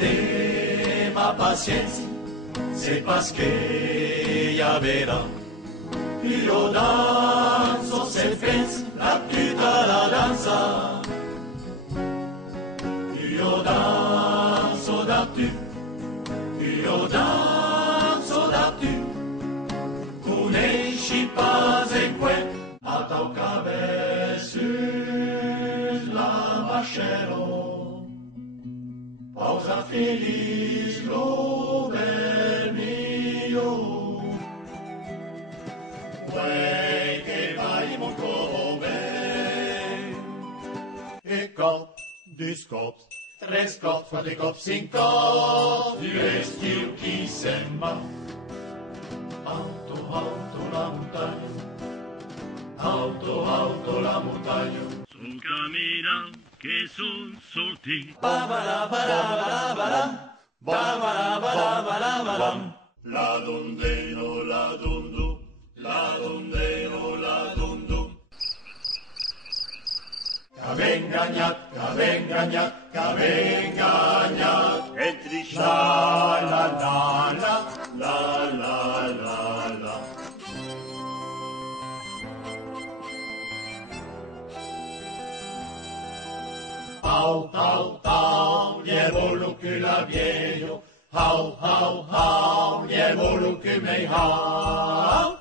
tema paciência, sei pas que ya verá. Io danzo se fez la tutta la danza. Io danzo da tu, io danzo da tu. Unesci pas en quel a tau cabeçus la bachero. Pausa feliz lo mio. Uè che vai mon come. E cop, dus cops, tres cops, quattro cops, cinque cops. Du estiu qui s'aima. Alto, alto la montagna. Alto, alto la montagna. Son cammina che son sorti. Ba-ba-da-ba-da-ba-da-ba-dam. Ba-ba-da-ba-da-ba-da-ba-dam. La dondeno, la dondo. La dondeno, la dondo. Qu'avenganyat, qu'avenganyat, qu'avenganyat. E triste. La la la la, la la la la. Au, au, au, diavolo che la viejo. Au, au, au, diavolo che me ha.